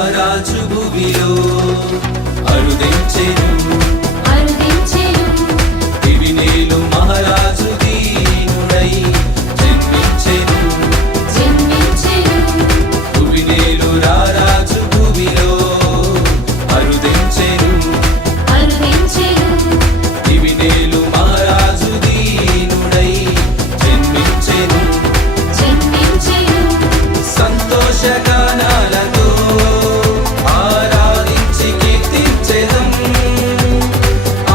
రారాజు భూమిలో అరుదించెను దివినేలు మహారాజు దీనుడై జన్మించెను దివినేలు రారాజు భూమిలో అరుదించెను దివినేలు మహారాజు దీనుడై జన్మించెను సంతోషగానాలతో ఆరాధించి కీర్తించెదం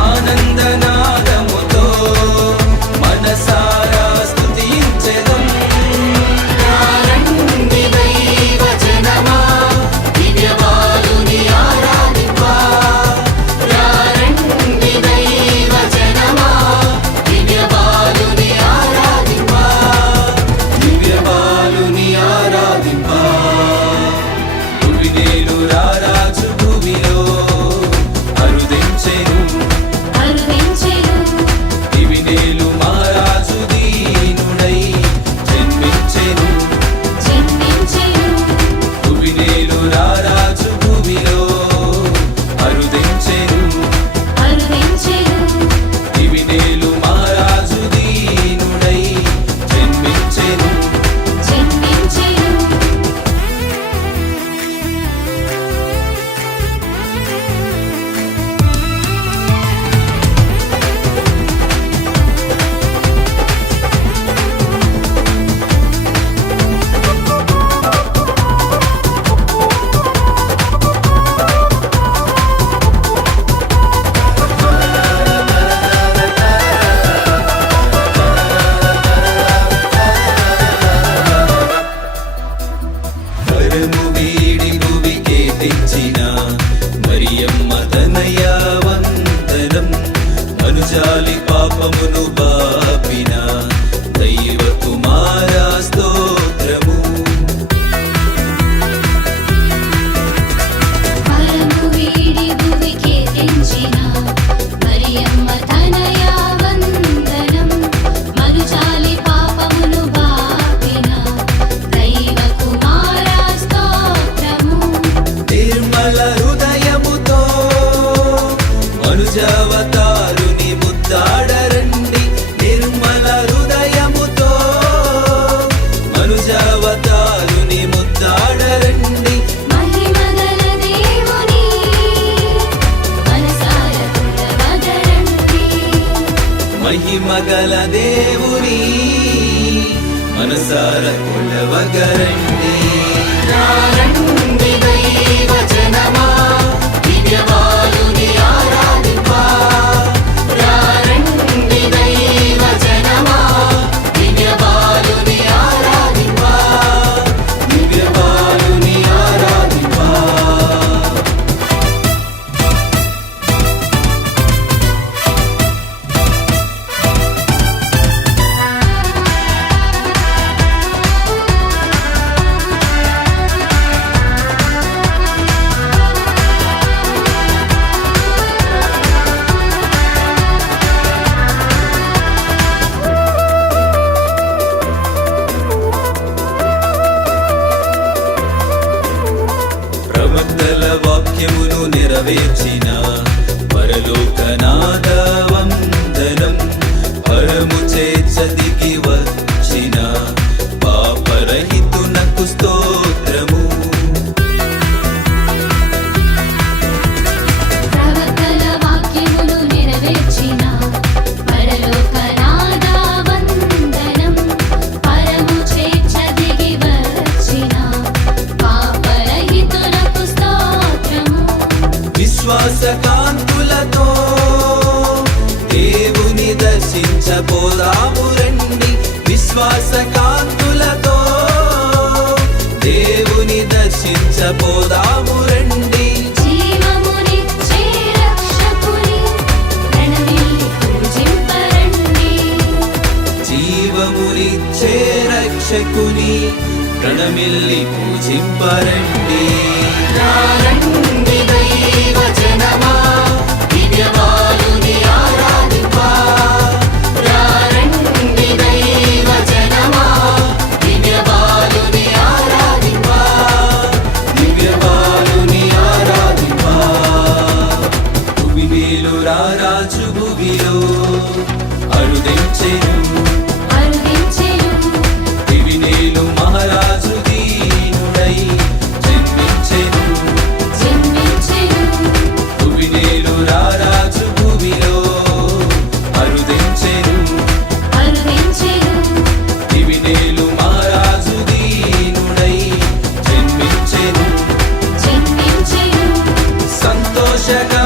ఆనందనాదముతో మనసారా స్తుతించెదం రండి దైవ జనమా దివ్యబాలుని ఆరాధింపా రండి దైవ జనమా దివ్యబాలుని ఆరాధింపా దివ్యబాలుని ఆరాధింపా దివినేలు రారాజు భూమిలో అరుదించెను దివినేలు మహారాజు దీనుడై జన్మించెను దివినేలు రారాజు భూమిలో అరుదించెను దివినేలు మహారాజు దీనుడై జన్మించెను పరము వీడి భువికే తెచ్చిన మరియమ్మ తనయ వందనం మనుజాలి పాపమును బాపిన దైవ కుమార స్తోత్రము నిర్మల హృదయముతో మనుజావతారుని ముద్దాడరండి నిర్మల హృదయముతో మనుజావతారుని ముద్దాడరండి మహిమగల దేవుని మనసార కొలవగరండి రండి దైవ జనమా దివ్యబాలుని ఆరాధింపా రండి దైవ జనమా దివ్యబాలుని ఆరాధింపా దివ్యబాలుని ఆరాధింపా ప్రవక్తల వాక్యమును నెరవేర్చిన పరలోకనాథ వందనం పరము చేర్చదిగి వచ్చిన పాపరహితునకు స్తోత్రము విశ్వాసకాంతులతో దేవుని దర్శించబోదాము రండి విశ్వాసకాంతులతో దేవుని దర్శించబోదాము రండి జీవమునిచ్చే రక్షకుని ప్రణమిల్లి పూజింపరండి రండి దైవ జనమా దివ్యబాలుని ఆరాధింపా రండి దైవ జనమా దివ్యబాలుని ఆరాధింపా దివ్యబాలు అరుదించెను దివినేలు మహారాజు దీనుడై జన్మించెను దివినేలు రారాజు భూమిలో అరుదించెను దివినేలు మహారాజు దీనుడై జన్మించెను సంతోషగా